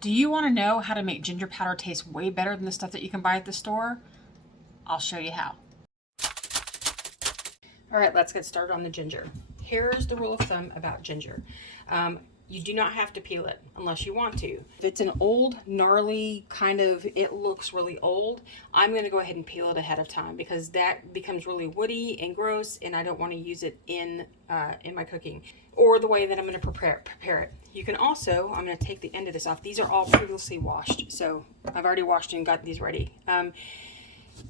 Do you want to know how to make ginger powder taste way better than the stuff that you can buy at the store? I'll show you how. All right, let's get started on the ginger. Here's the rule of thumb about ginger. You do not have to peel it unless you want to. If it's an old, gnarly kind of, it looks really old, I'm gonna go ahead and peel it ahead of time because that becomes really woody and gross and I don't wanna use it in my cooking or the way that I'm gonna prepare it. You can also, I'm gonna take the end of this off. These are all previously washed, so I've already washed and got these ready.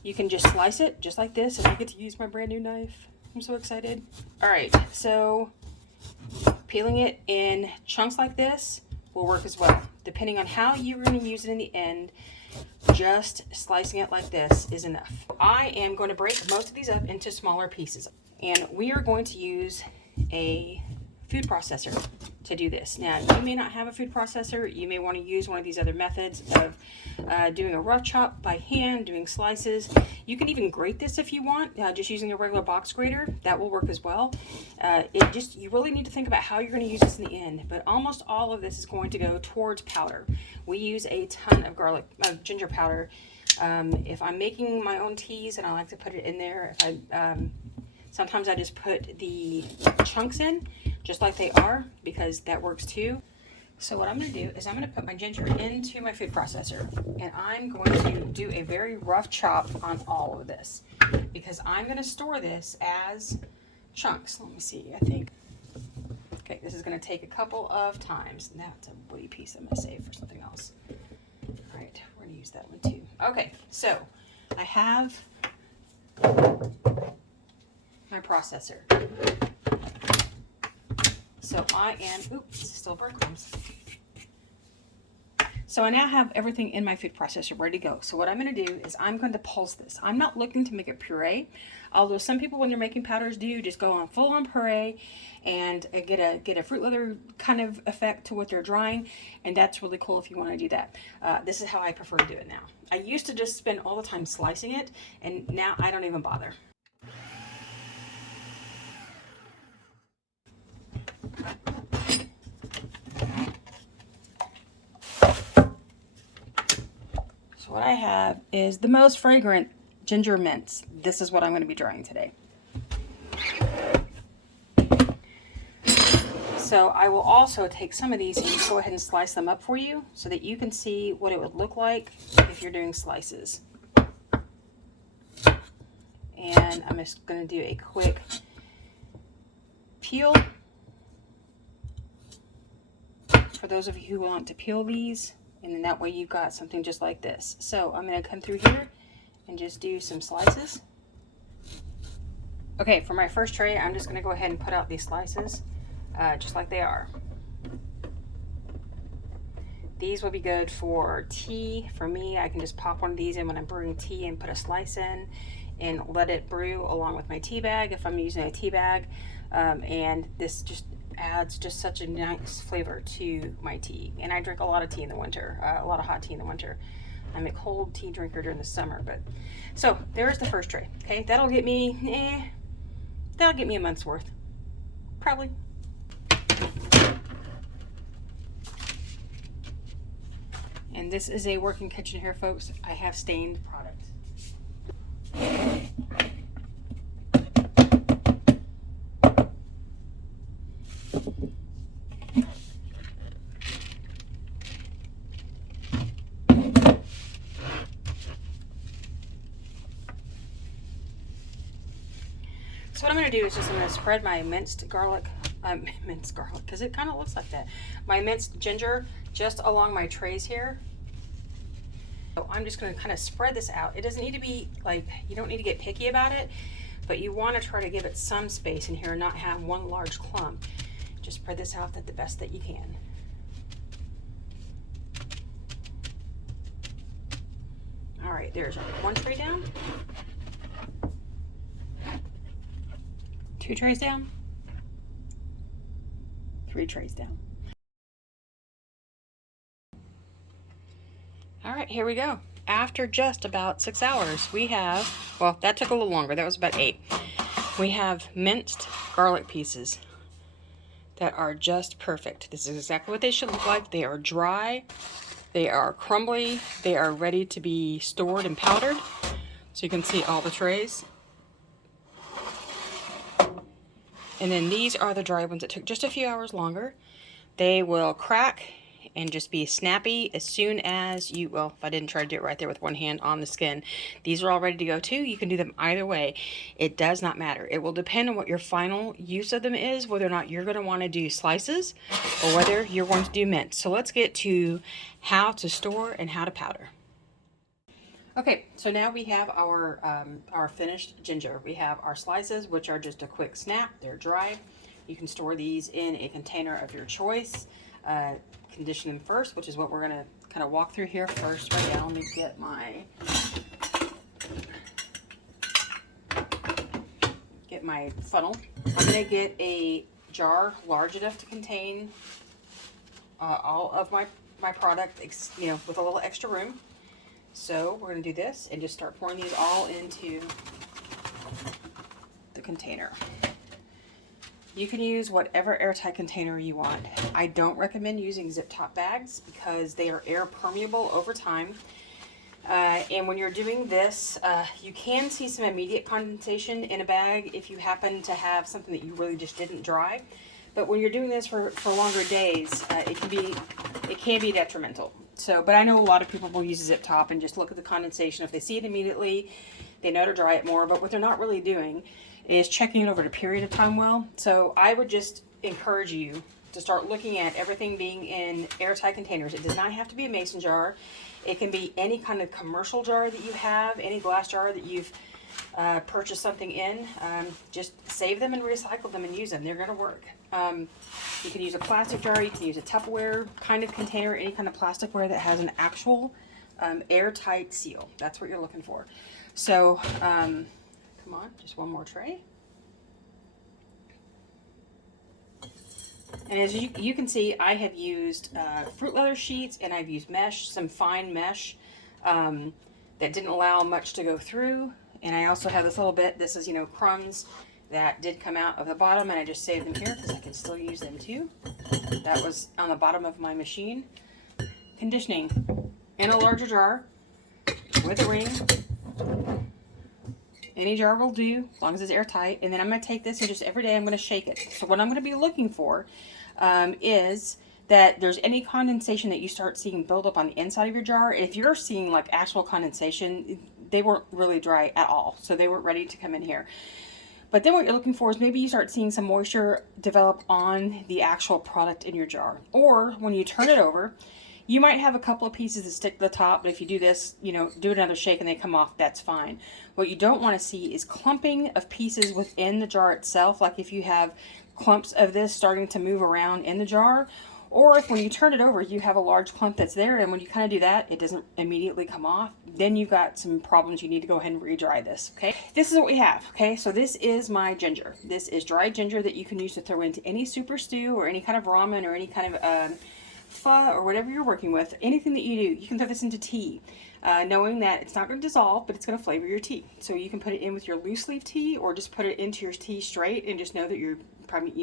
You can just slice it just like this and I get to use my brand new knife. I'm so excited. All right, so peeling it in chunks like this will work as well. Depending on how you're going to use it in the end, just slicing it like this is enough. I am going to break most of these up into smaller pieces, and we are going to use a food processor to do this. Now, you may not have a food processor. You may want to use one of these other methods of doing a rough chop by hand, doing slices. You can even grate this if you want, just using a regular box grater. That will work as well. You really need to think about how you're going to use this in the end, but almost all of this is going to go towards powder. We use a ton of ginger powder. If I'm making my own teas and I like to put it in there, sometimes I just put the chunks in just like they are because that works too. So what I'm going to do is I'm going to put my ginger into my food processor and I'm going to do a very rough chop on all of this because I'm going to store this as chunks. Let me see, I think. Okay, this is going to take a couple of times. That's a woody piece I'm going to save for something else. All right, we're going to use that one too. Okay, so I have my processor. So I am, oops, still breadcrumbs. So I now have everything in my food processor ready to go. So what I'm going to do is I'm going to pulse this. I'm not looking to make a puree, although some people when they're making powders do just go on full on puree and get a fruit leather kind of effect to what they're drying, and that's really cool if you want to do that. This is how I prefer to do it now. I used to just spend all the time slicing it, and now I don't even bother. So what I have is the most fragrant ginger mints. This is what I'm going to be drying today. So I will also take some of these and just go ahead and slice them up for you so that you can see what it would look like if you're doing slices. And I'm just going to do a quick peel. For those of you who want to peel these, and then that way you've got something just like this. So I'm going to come through here and just do some slices. Okay, for my first tray, I'm just going to go ahead and put out these slices just like they are. These will be good for tea. For me, I can just pop one of these in when I'm brewing tea and put a slice in and let it brew along with my tea bag if I'm using a tea bag. And this just adds just such a nice flavor to my tea. And I drink a lot of tea in the winter, a lot of hot tea in the winter. I'm a cold tea drinker during the summer, but so there's the first tray. Okay, that'll get me a month's worth, probably. And this is a working kitchen here, folks. I have stained product. So what I'm going to do is just I'm going to spread my minced garlic, because it kind of looks like that. My minced ginger just along my trays here. So I'm just going to kind of spread this out. It doesn't need to be like, you don't need to get picky about it, but you want to try to give it some space in here and not have one large clump. Just spread this out the best that you can. All right, there's one tray down. 2 trays down, 3 trays down. All right, here we go. After just about 6 hours, we have, well, that took a little longer. That was about 8. We have minced garlic pieces that are just perfect. This is exactly what they should look like. They are dry. They are crumbly. They are ready to be stored and powdered. So you can see all the trays. And then these are the dry ones that took just a few hours longer. They will crack and just be snappy as soon as you, well, if I didn't try to do it right there with one hand on the skin. These are all ready to go too. You can do them either way. It does not matter. It will depend on what your final use of them is, whether or not you're going to want to do slices or whether you're going to do mince. So let's get to how to store and how to powder. Okay, so now we have our finished ginger. We have our slices, which are just a quick snap. They're dry. You can store these in a container of your choice. Condition them first, which is what we're going to kind of walk through here first. Right now, let me get my funnel. I'm going to get a jar large enough to contain all of my product, you know, with a little extra room. So we're going to do this and just start pouring these all into the container. You can use whatever airtight container you want. I don't recommend using zip top bags because they are air permeable over time. And when you're doing this, you can see some immediate condensation in a bag if you happen to have something that you really just didn't dry. But when you're doing this for longer days, it can be detrimental. So, but I know a lot of people will use a zip top and just look at the condensation. If they see it immediately, they know to dry it more. But what they're not really doing is checking it over a period of time well. So I would just encourage you to start looking at everything being in airtight containers. It does not have to be a mason jar. It can be any kind of commercial jar that you have, any glass jar that you've purchased something in. Just save them and recycle them and use them. They're going to work. You can use a plastic jar. You can use a Tupperware kind of container, any kind of plasticware that has an actual airtight seal. That's what you're looking for. So, come on, just one more tray. And as you can see, I have used fruit leather sheets and I've used mesh, some fine mesh that didn't allow much to go through. And I also have this little bit, this is, you know, crumbs that did come out of the bottom, and I just saved them here because I can still use them too. That was on the bottom of my machine. Conditioning in a larger jar with a ring. Any jar will do, as long as it's airtight. And then I'm going to take this and just every day I'm going to shake it. So what I'm going to be looking for is that there's any condensation that you start seeing build up on the inside of your jar. If you're seeing like actual condensation, they weren't really dry at all. So they weren't ready to come in here. But then what you're looking for is maybe you start seeing some moisture develop on the actual product in your jar. Or when you turn it over, you might have a couple of pieces that stick to the top, but if you do this, you know, do another shake and they come off, that's fine. What you don't want to see is clumping of pieces within the jar itself, like if you have clumps of this starting to move around in the jar, or if when you turn it over, you have a large clump that's there, and when you kind of do that, it doesn't immediately come off, then you've got some problems. You need to go ahead and re-dry this, okay? This is what we have, okay? So this is my ginger. This is dried ginger that you can use to throw into any super stew or any kind of ramen or any kind of pho or whatever you're working with. Anything that you do, you can throw this into tea, knowing that it's not going to dissolve, but it's going to flavor your tea. So you can put it in with your loose leaf tea or just put it into your tea straight and just know that you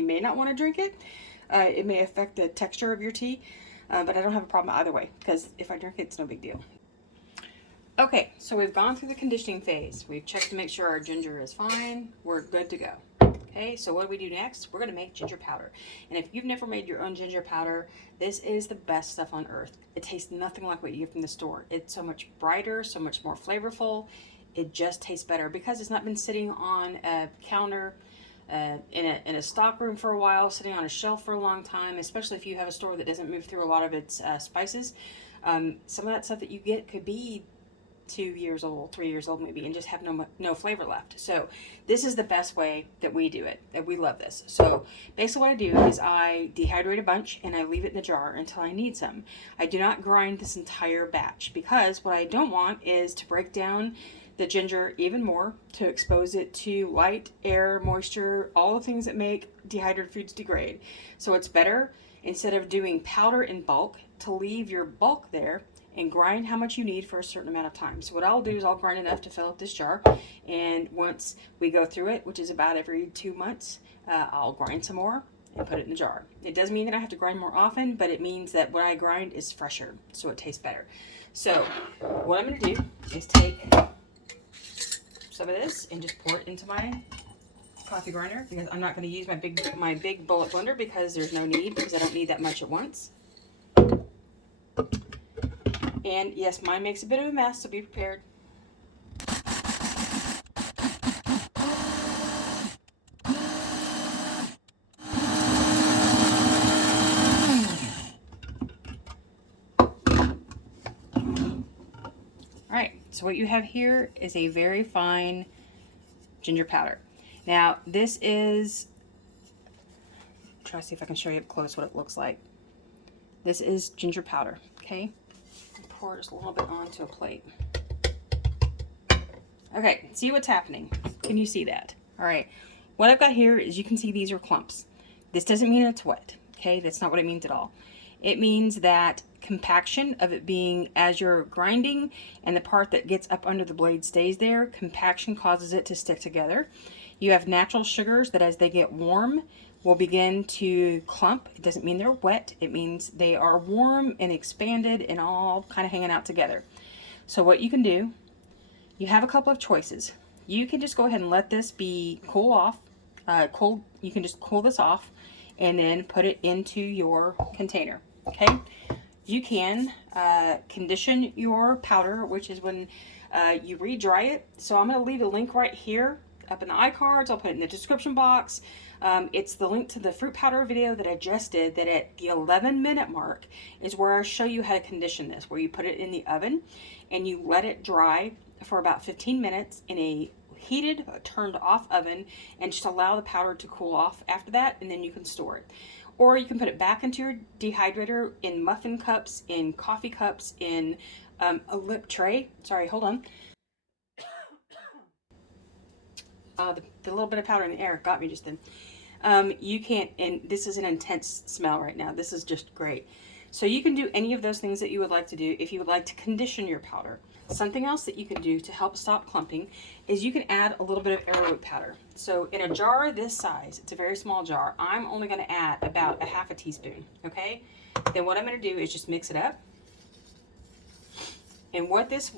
may not want to drink it. It may affect the texture of your tea, but I don't have a problem either way because if I drink it, it's no big deal. Okay, so we've gone through the conditioning phase. We've checked to make sure our ginger is fine. We're good to go. Okay, so what do we do next? We're going to make ginger powder. And if you've never made your own ginger powder, this is the best stuff on earth. It tastes nothing like what you get from the store. It's so much brighter, so much more flavorful. It just tastes better because it's not been sitting on a counter in a stock room for a while, sitting on a shelf for a long time, especially if you have a store that doesn't move through a lot of its spices. Some of that stuff that you get could be 2 years old, 3 years old maybe, and just have no flavor left. So this is the best way that we do it, that we love this. So basically what I do is I dehydrate a bunch and I leave it in the jar until I need some. I do not grind this entire batch because what I don't want is to break down the ginger even more, to expose it to light, air, moisture, all the things that make dehydrated foods degrade. So it's better, instead of doing powder in bulk, to leave your bulk there and grind how much you need for a certain amount of time. So what I'll do is I'll grind enough to fill up this jar, and once we go through it, which is about every 2 months, I'll grind some more and put it in the jar. It does mean that I have to grind more often, but it means that what I grind is fresher, so it tastes better. So what I'm going to do is take some of this and just pour it into my coffee grinder, because I'm not going to use my big bullet blender, because there's no need, because I don't need that much at once. And yes, mine makes a bit of a mess, so be prepared. Alright, so what you have here is a very fine ginger powder. Now, this is, try to see if I can show you up close what it looks like. This is ginger powder, okay? Pour just a little bit onto a plate. Okay, see what's happening. Can you see that? Alright, what I've got here is, you can see these are clumps. This doesn't mean it's wet, okay? That's not what it means at all. It means that compaction of it being, as you're grinding and the part that gets up under the blade stays there, compaction causes it to stick together. You have natural sugars that as they get warm will begin to clump. It doesn't mean they're wet. It means they are warm and expanded and all kind of hanging out together. So what you can do, you have a couple of choices. You can just go ahead and let this be cool off. You can just cool this off and then put it into your container. Okay, you can condition your powder, which is when you re-dry it. So I'm going to leave a link right here up in the iCards. I'll put it in the description box. It's the link to the fruit powder video that I just did, that at the 11-minute mark is where I show you how to condition this, where you put it in the oven and you let it dry for about 15 minutes in a heated, turned off oven, and just allow the powder to cool off after that, and then you can store it. Or you can put it back into your dehydrator in muffin cups, in coffee cups, in a lip tray. Sorry, hold on. The little bit of powder in the air got me just then. You can't, and this is an intense smell right now. This is just great. So you can do any of those things that you would like to do if you would like to condition your powder. Something else that you can do to help stop clumping is you can add a little bit of arrowroot powder. So in a jar this size, it's a very small jar, I'm only going to add about a half a teaspoon, okay? Then what I'm going to do is just mix it up. And what this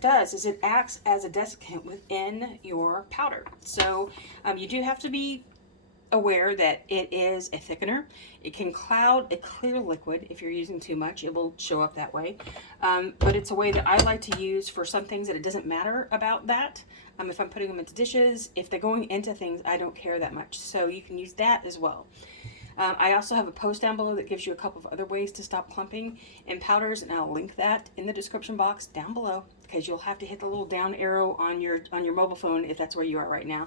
does is it acts as a desiccant within your powder. So you do have to be aware that it is a thickener. It can cloud a clear liquid. If you're using too much, it will show up that way. But it's a way that I like to use for some things that it doesn't matter about that. If I'm putting them into dishes, if they're going into things, I don't care that much. So you can use that as well. I also have a post down below that gives you a couple of other ways to stop clumping in powders, and I'll link that in the description box down below, because you'll have to hit the little down arrow on your mobile phone if that's where you are right now.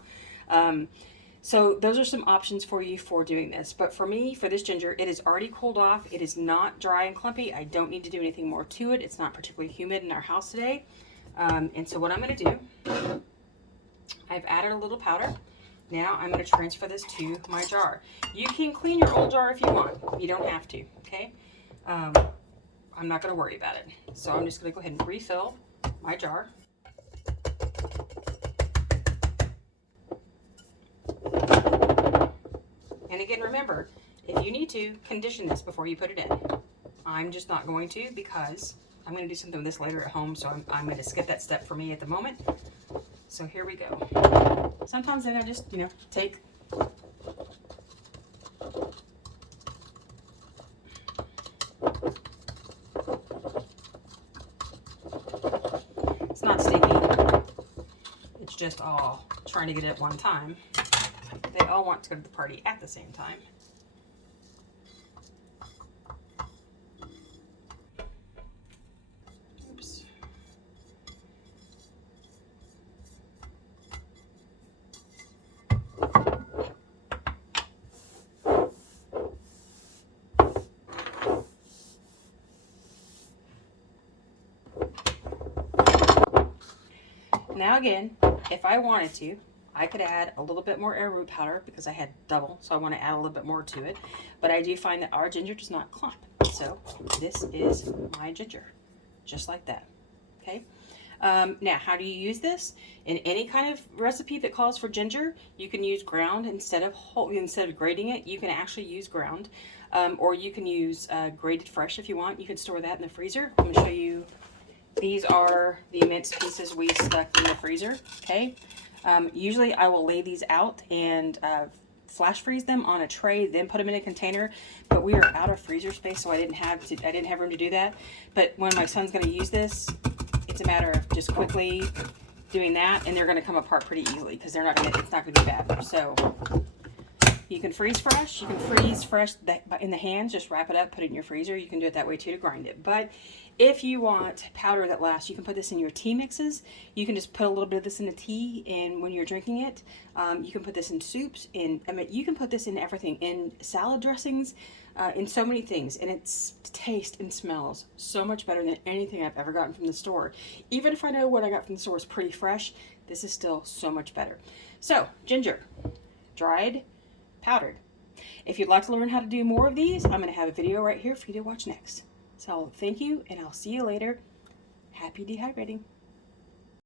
So those are some options for you for doing this. But for me, for this ginger, it is already cooled off. It is not dry and clumpy. I don't need to do anything more to it. It's not particularly humid in our house today. And so what I'm going to do, I've added a little powder. Now I'm going to transfer this to my jar. You can clean your old jar if you want. You don't have to, okay? I'm not going to worry about it. So I'm just going to go ahead and refill my jar. And again, remember, if you need to, condition this before you put it in. I'm just not going to, because I'm going to do something with this later at home, so I'm going to skip that step for me at the moment. So here we go. Sometimes then I just, take it's not sticky. It's just all trying to get it at one time. They all want to go to the party at the same time. Oops. Now again, if I wanted to, I could add a little bit more arrowroot powder because I had double, so I want to add a little bit more to it. But I do find that our ginger does not clump. So this is my ginger, just like that. Okay. Now, how do you use this? In any kind of recipe that calls for ginger, you can use ground instead of grating it. You can actually use ground, or you can use grated fresh if you want. You can store that in the freezer. I'm going to show you. These are the minced pieces we stuck in the freezer. Okay. Usually, I will lay these out and flash freeze them on a tray, then put them in a container. But we are out of freezer space, so I didn't have room to do that. But when my son's going to use this, it's a matter of just quickly doing that, and they're going to come apart pretty easily because it's not going to be bad. So you can freeze fresh. You can freeze fresh in the hands. Just wrap it up, put it in your freezer. You can do it that way too to grind it. But if you want powder that lasts, you can put this in your tea mixes. You can just put a little bit of this in the tea, and when you're drinking it, you can put this in soups. You can put this in everything, in salad dressings, in so many things, and it tastes and smells so much better than anything I've ever gotten from the store. Even if I know what I got from the store is pretty fresh, this is still so much better. So, ginger, dried, powdered. If you'd like to learn how to do more of these, I'm going to have a video right here for you to watch next. So thank you, and I'll see you later. Happy dehydrating.